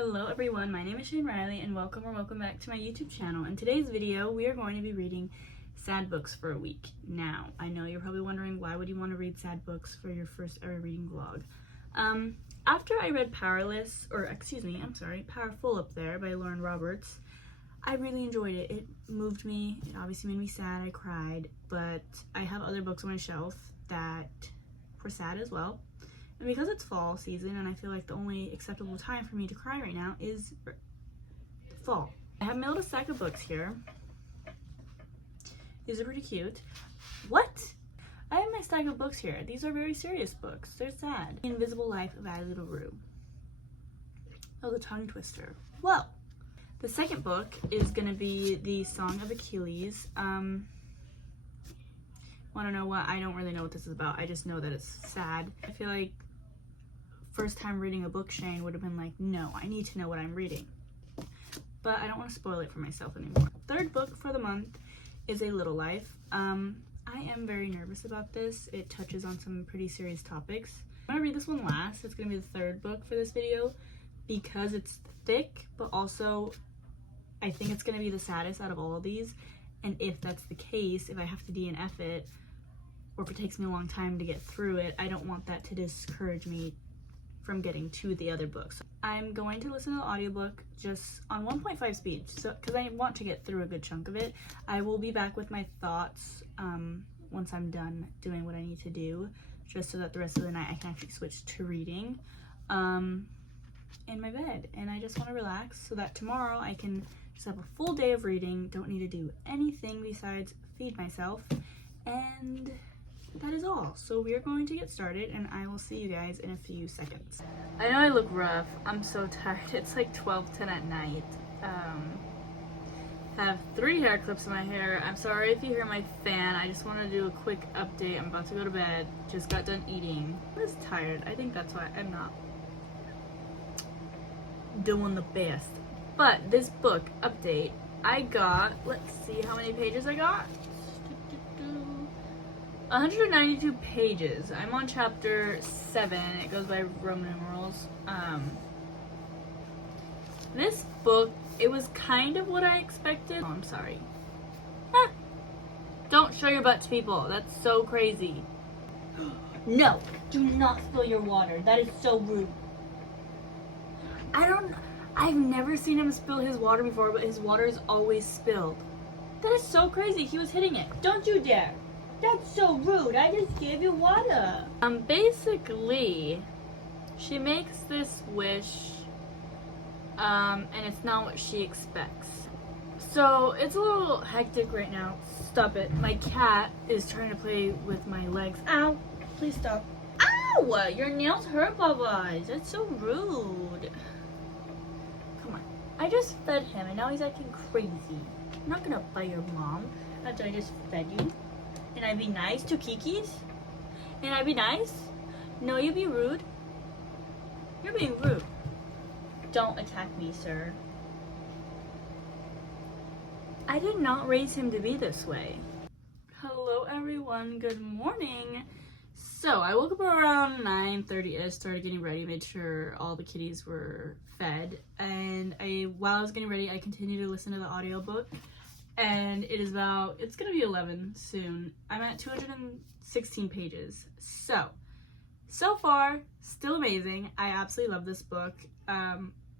Hello everyone, my name is ShaineRiley and welcome back to my YouTube channel. In today's video, we are going to be reading sad books for a week. Now, I know you're probably wondering why would you want to read sad books for your first ever reading vlog. After I read Powerful Up There by Lauren Roberts, I really enjoyed it. It moved me, it obviously made me sad, I cried, but I have other books on my shelf that were sad as well. And because it's fall season and I feel like the only acceptable time for me to cry right now is fall. I have my little stack of books here. These are pretty cute. What? I have my stack of books here. These are very serious books. They're sad. The Invisible Life of Addie Larue. Oh, the tongue twister. Well, the second book is gonna be The Song of Achilles. Wanna know what? I don't really know what this is about. I just know that it's sad. I feel like first time reading a book, Shane would have been like, no, I need to know what I'm reading. But I don't want to spoil it for myself anymore. Third book for the month is A Little Life. I am very nervous about this. It touches on some pretty serious topics. I'm gonna read this one last. It's gonna be the third book for this video because it's thick, but also I think it's gonna be the saddest out of all of these. And if that's the case, if I have to DNF it, or if it takes me a long time to get through it, I don't want that to discourage me from getting to the other books. I'm going to listen to the audiobook just on 1.5 speed, so because I want to get through a good chunk of it. I will be back with my thoughts once I'm done doing what I need to do, just so that the rest of the night I can actually switch to reading in my bed. And I just want to relax so that tomorrow I can just have a full day of reading, don't need to do anything besides feed myself, and that is all. So we are going to get started and I will see you guys in a few seconds. I know I look rough. I'm so tired. It's like 12:10 at night. Have 3 hair clips in my hair. I'm sorry if you hear my fan. I just want to do a quick update. I'm about to go to bed. Just got done eating. I was tired. I think that's why I'm not doing the best. But this book update, I got, let's see how many pages I got. 192 pages. I'm on chapter 7. It goes by Roman numerals. This book, it was kind of what I expected. Oh, I'm sorry. Ah, don't show your butt to people. That's so crazy. No, do not spill your water. That is so rude. I've never seen him spill his water before, but his water is always spilled. That is so crazy. He was hitting it. Don't you dare. That's so rude. I just gave you water. Basically, she makes this wish, and it's not what she expects. So, it's a little hectic right now. Stop it. My cat is trying to play with my legs. Ow! Please stop. Ow! Your nails hurt, Bubba. That's so rude. Come on. I just fed him, and now he's acting crazy. I'm not gonna bite your mom after I just fed you. And I be nice to Kiki's? And I be nice? No, you be rude. You're being rude. Don't attack me, sir. I did not raise him to be this way. Hello, everyone. Good morning. So, I woke up around 9:30ish, started getting ready, made sure all the kitties were fed. And while I was getting ready, I continued to listen to the audiobook. And it's gonna be 11 soon. I'm at 216 pages. So far, still amazing. I absolutely love this book.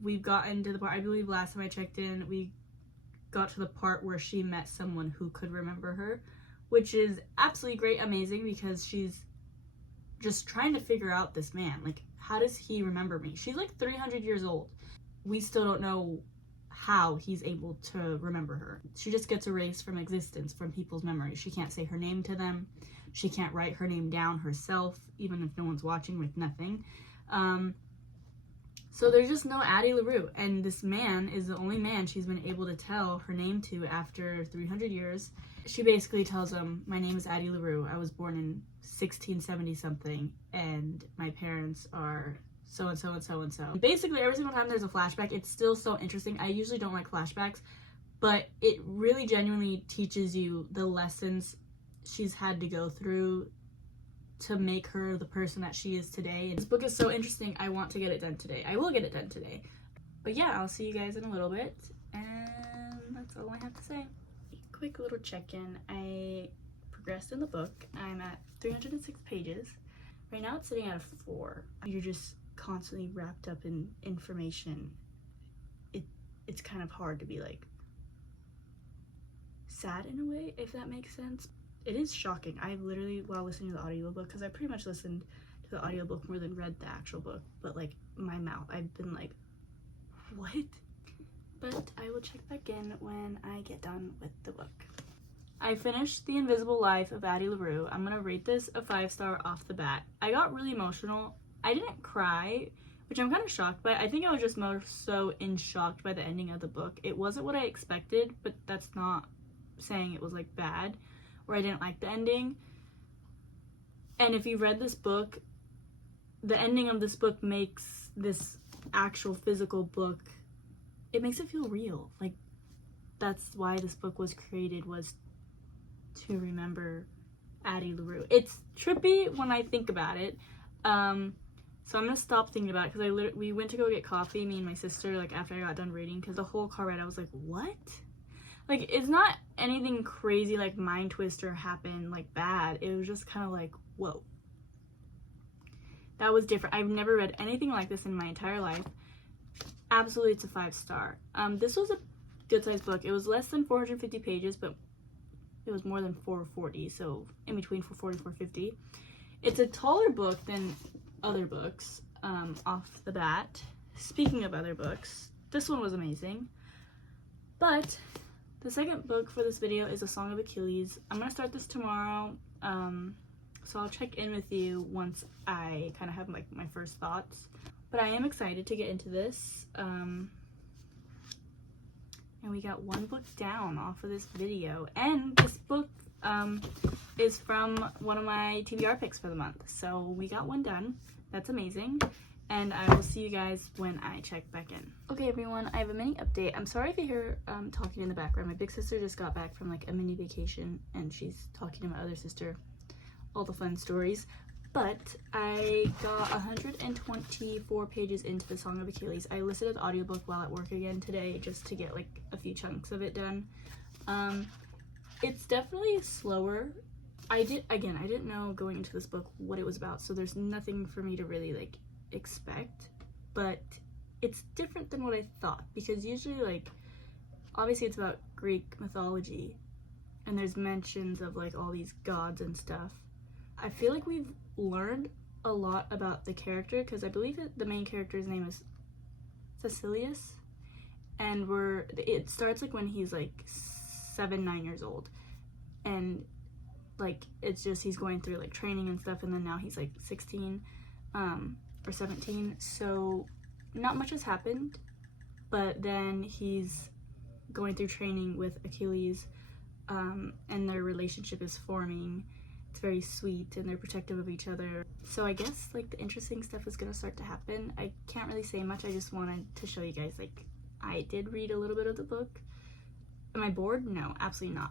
We've gotten to the part, I believe last time I checked in, we got to the part where she met someone who could remember her, which is absolutely great, amazing, because she's just trying to figure out this man. Like, how does he remember me? She's like 300 years old. We still don't know how he's able to remember her. She just gets erased from existence, from people's memories. She can't say her name to them. She can't write her name down herself, even if no one's watching, with nothing. So there's just no Addie Larue, and this man is the only man she's been able to tell her name to after 300 years. She basically tells him, my name is Addie Larue. I was born in 1670 something, and my parents are so and so and so and so. Basically, every single time there's a flashback, it's still so interesting. I usually don't like flashbacks, but it really genuinely teaches you the lessons she's had to go through to make her the person that she is today. And this book is so interesting. I want to get it done today. I will get it done today. But yeah, I'll see you guys in a little bit, and that's all I have to say. Quick little check-in. I progressed in the book. I'm at 306 pages. Right now it's sitting at a 4. You're just constantly wrapped up in information. It's kind of hard to be like sad in a way, if that makes sense. It is shocking. I literally, while listening to the audiobook, because I pretty much listened to the audiobook more than read the actual book, but like my mouth, I've been like, what? But I will check back in when I get done with the book. I finished The Invisible Life of Addie Larue. I'm gonna rate this a 5-star off the bat. I got really emotional. I didn't cry, which I'm kind of shocked by. I think I was just more so shocked by the ending of the book. It wasn't what I expected, but that's not saying it was like bad or I didn't like the ending. And if you read this book, the ending of this book makes this actual physical book, it makes it feel real. Like, that's why this book was created, was to remember Addie Larue. It's trippy when I think about it. So I'm gonna stop thinking about it because we went to go get coffee, me and my sister, like after I got done reading, because the whole car ride I was like, what? Like, it's not anything crazy like mind twister happened, like bad. It was just kind of like, whoa. That was different. I've never read anything like this in my entire life. Absolutely, it's a 5-star. This was a good-sized book. It was less than 450 pages, but it was more than 440, so in between 440 450. It's a taller book than other books, off the bat. Speaking of other books, this one was amazing. But the second book for this video is A Song of Achilles. I'm gonna start this tomorrow, so I'll check in with you once I kind of have like my first thoughts. But I am excited to get into this. And we got one book down off of this video. And this book is from one of my TBR picks for the month. So we got one done. That's amazing. And I will see you guys when I check back in. Okay, everyone, I have a mini update. I'm sorry if you hear talking in the background. My big sister just got back from like a mini vacation and she's talking to my other sister. All the fun stories. But I got 124 pages into The Song of Achilles. I listened to the audiobook while at work again today just to get like a few chunks of it done. It's definitely slower. I didn't know going into this book what it was about, so there's nothing for me to really like expect, but it's different than what I thought, because usually, like, obviously it's about Greek mythology and there's mentions of like all these gods and stuff. I feel like we've learned a lot about the character, because I believe the main character's name is Achilles, and it starts like when he's like 7-9 years old, and like it's just he's going through like training and stuff, and then now he's like 16 or 17, so not much has happened, but then he's going through training with Achilles, and their relationship is forming. It's very sweet and they're protective of each other. So I guess like the interesting stuff is gonna start to happen. I can't really say much. I just wanted to show you guys, like, I did read a little bit of the book. Am I bored? No, absolutely not.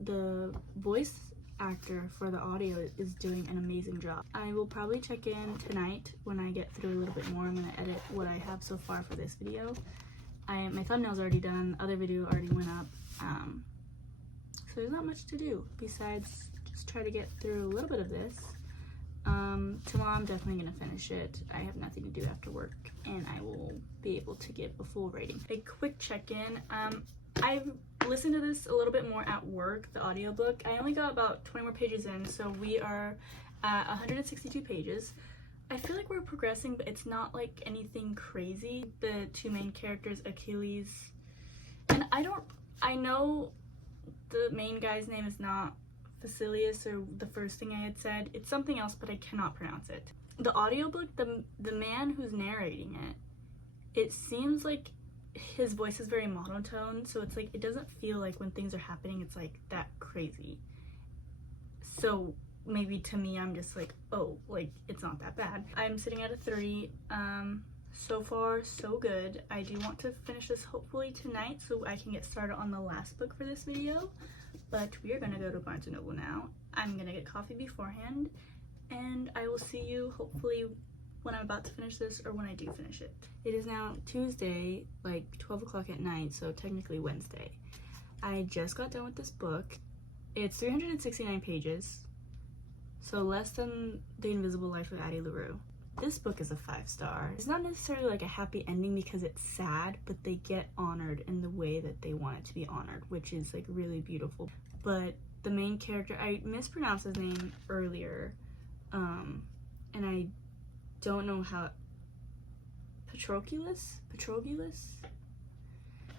The voice actor for the audio is doing an amazing job. I will probably check in tonight when I get through a little bit more. I'm gonna edit what I have so far for this video. My thumbnail's already done. The other video already went up. So there's not much to do besides just try to get through a little bit of this. Tomorrow I'm definitely gonna finish it. I have nothing to do after work and I will be able to give a full rating. A quick check-in. I've listened to this a little bit more at work, the audiobook. I only got about 20 more pages in, so we are at 162 pages. I feel like we're progressing, but it's not like anything crazy. The two main characters, Achilles, and I know the main guy's name is not Achilles or the first thing I had said. It's something else, but I cannot pronounce it. The audiobook, the man who's narrating it seems like his voice is very monotone, so it's like it doesn't feel like when things are happening it's like that crazy. So maybe to me I'm just like, oh, like it's not that bad. I'm sitting at a 3. So far so good. I do want to finish this hopefully tonight so I can get started on the last book for this video, but we are gonna go to Barnes & Noble now. I'm gonna get coffee beforehand and I will see you hopefully when I'm about to finish this or when I do finish it. It is now Tuesday, like 12 o'clock at night, so technically Wednesday. I just got done with this book. It's 369 pages, so less than The Invisible Life of Addie Larue. This book is a 5-star. It's not necessarily like a happy ending because it's sad, but they get honored in the way that they want it to be honored, which is like really beautiful. But the main character, I mispronounced his name earlier, and I don't know how, Patroclus?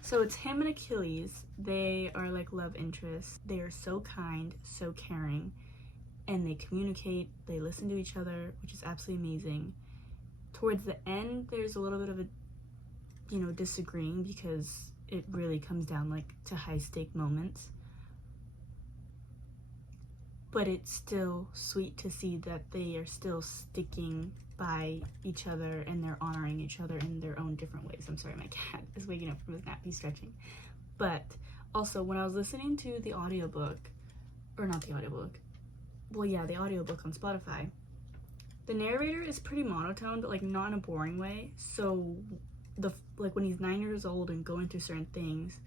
So it's him and Achilles. They are like love interests. They are so kind, so caring, and they communicate, they listen to each other, which is absolutely amazing. Towards the end, there's a little bit of a, disagreeing because it really comes down like to high stake moments. But it's still sweet to see that they are still sticking by each other and they're honoring each other in their own different ways. I'm sorry, my cat is waking up from his nap, he's stretching. But also, when I was listening to the audiobook, or not the audiobook, well yeah, the audiobook on Spotify, the narrator is pretty monotone, but like not in a boring way. So like when he's 9 years old and going through certain things,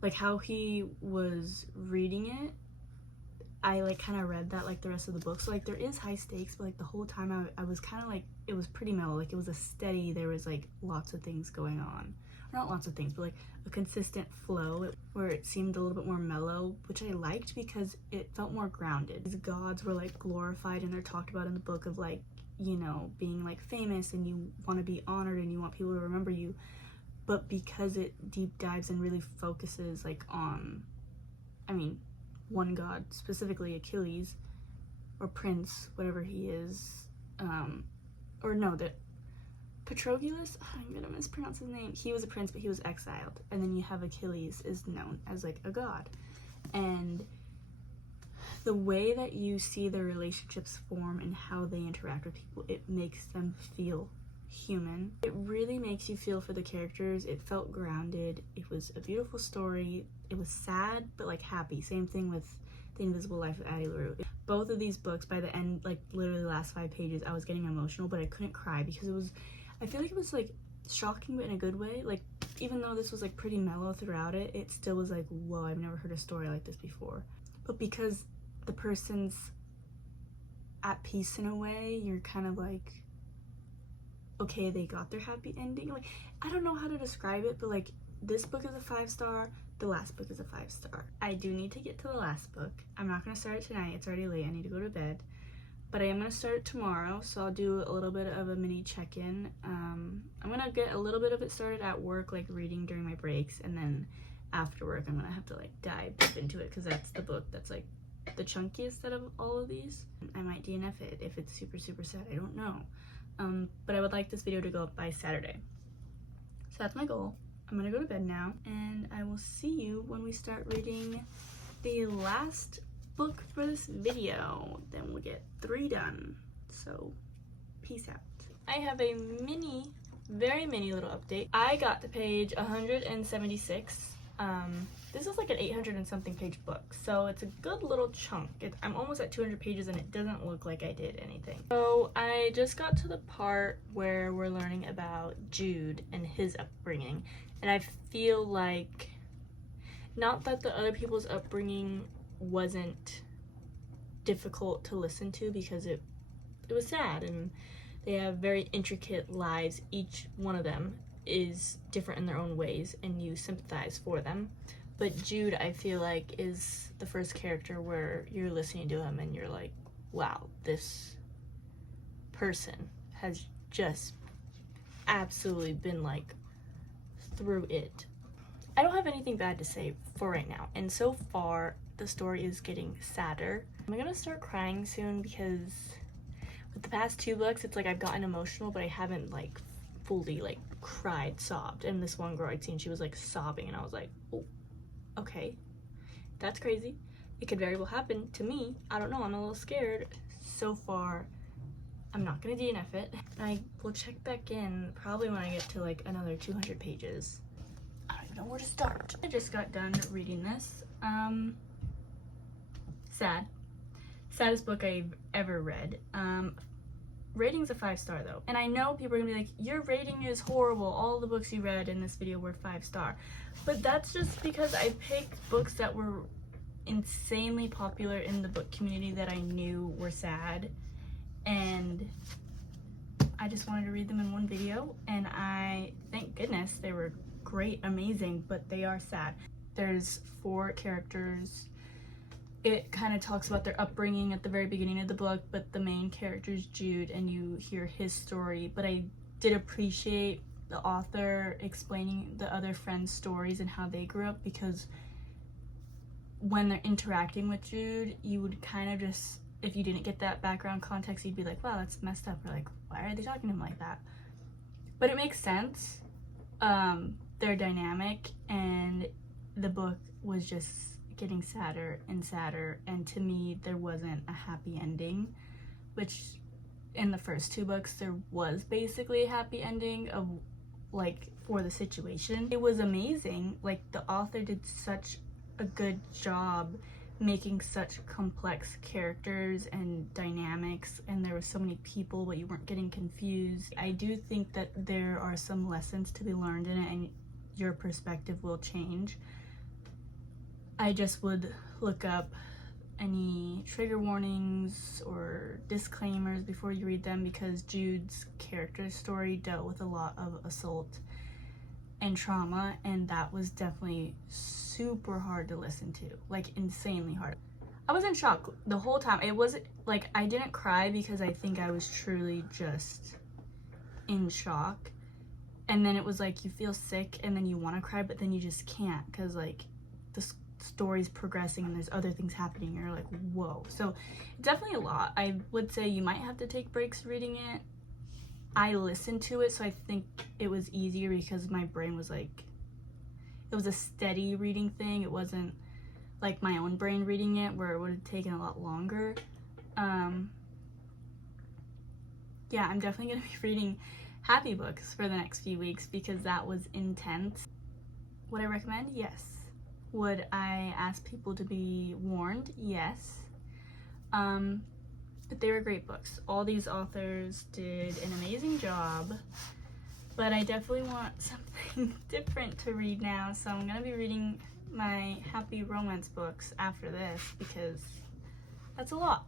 like how he was reading it, I like kind of read that like the rest of the book. So like there is high stakes, but like the whole time I was kind of like, it was pretty mellow. Like it was a steady, there was like lots of things going on. Or not lots of things, but like a consistent flow where it seemed a little bit more mellow, which I liked because it felt more grounded. These gods were like glorified and they're talked about in the book of like, being like famous and you want to be honored and you want people to remember you. But because it deep dives and really focuses like on, one god, specifically Achilles, or Prince, whatever he is, Patroclus, I'm gonna mispronounce his name. He was a prince, but he was exiled. And then you have Achilles is known as like a god. And the way that you see their relationships form and how they interact with people, it makes them feel human. It really makes you feel for the characters. It felt grounded. It was a beautiful story. It was sad, but like happy. Same thing with The Invisible Life of Addie Larue. Both of these books, by the end, like literally the last 5 pages, I was getting emotional, but I couldn't cry because I feel like it was like shocking, but in a good way. Like even though this was like pretty mellow throughout it, it still was like, whoa, I've never heard a story like this before. But because the person's at peace in a way, you're kind of like, okay, they got their happy ending. Like, I don't know how to describe it, but like this book is a 5-star, the last book is a 5-star. I do need to get to the last book. I'm not gonna start it tonight, it's already late, I need to go to bed. But I am gonna start it tomorrow, so I'll do a little bit of a mini check-in. I'm gonna get a little bit of it started at work, like reading during my breaks, and then after work I'm gonna have to like dive deep into it because that's the book that's like the chunkiest out of all of these. I might DNF it if it's super sad, I don't know. But I would like this video to go up by Saturday. So that's my goal. I'm gonna go to bed now, and I will see you when we start reading the last book for this video. Then we'll get 3 done. So, peace out. I have a very mini little update. I got to page 176. This is like an 800 and something page book, so it's a good little chunk. I'm almost at 200 pages and it doesn't look like I did anything. So I just got to the part where we're learning about Jude and his upbringing, and I feel like, not that the other people's upbringing wasn't difficult to listen to, because it was sad and they have very intricate lives. Each one of them is different in their own ways and you sympathize for them. But Jude, I feel like, is the first character where you're listening to him and you're like, wow, this person has just absolutely been like through it. I don't have anything bad to say for right now, and so far the story is getting sadder. I'm gonna start crying soon because with the past 2 books it's like I've gotten emotional, but I haven't like fully like cried, sobbed. And this one girl I'd seen, she was like sobbing, and I was like, oh, okay, that's crazy. It could very well happen to me. I don't know, I'm a little scared. So far, I'm not gonna DNF it. I will check back in probably when I get to like another 200 pages. I don't even know where to start. I just got done reading this. Sad. Saddest book I've ever read. Rating's a 5-star though. And I know people are gonna be like, your rating is horrible. All the books you read in this video were 5-star. But that's just because I picked books that were insanely popular in the book community that I knew were sad. And I just wanted to read them in one video. And thank goodness, they were great, amazing, but they are sad. There's 4 characters. It kind of talks about their upbringing at the very beginning of the book, but the main character is Jude, and you hear his story. But I did appreciate the author explaining the other friends' stories and how they grew up, because when they're interacting with Jude, you would kind of just, if you didn't get that background context, you'd be like, wow, that's messed up, or like, why are they talking to him like that? But it makes sense. They're dynamic, and the book was just getting sadder and sadder, and to me there wasn't a happy ending, which in the first 2 books there was basically a happy ending of like for the situation. It was amazing. Like, the author did such a good job making such complex characters and dynamics, and there were so many people but you weren't getting confused. I do think that there are some lessons to be learned in it, and your perspective will change. I just would look up any trigger warnings or disclaimers before you read them, because Jude's character story dealt with a lot of assault and trauma, and that was definitely super hard to listen to, like insanely hard. I was in shock the whole time. It wasn't like I didn't cry because I think I was truly just in shock, and then it was like you feel sick and then you want to cry but then you just can't, because like the story's progressing and there's other things happening and you're like, whoa. So definitely a lot. I would say you might have to take breaks reading it. I listened to it, so I think it was easier because my brain was like, it was a steady reading thing. It wasn't like my own brain reading it where it would have taken a lot longer. Yeah, I'm definitely gonna be reading happy books for the next few weeks because that was intense. Would I recommend? Yes. Would I ask people to be warned? Yes. But they were great books. All these authors did an amazing job, but I definitely want something different to read now, so I'm gonna be reading my happy romance books after this because that's a lot.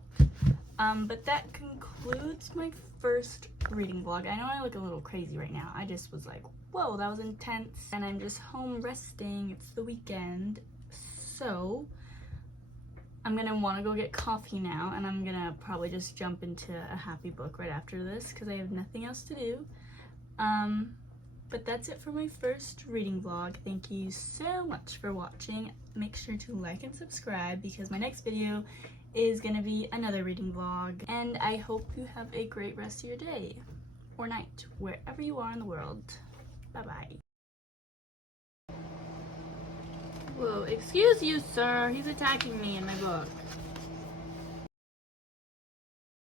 But that concludes my first reading vlog. I know I look a little crazy right now. I just was like, whoa, that was intense. And I'm just home resting. It's the weekend. So I'm gonna want to go get coffee now, and I'm gonna probably just jump into a happy book right after this because I have nothing else to do. But that's it for my first reading vlog. Thank you so much for watching. Make sure to like and subscribe because my next video is gonna be another reading vlog, and I hope you have a great rest of your day or night wherever you are in the world. Bye bye. Whoa, excuse you, sir. He's attacking me in my book.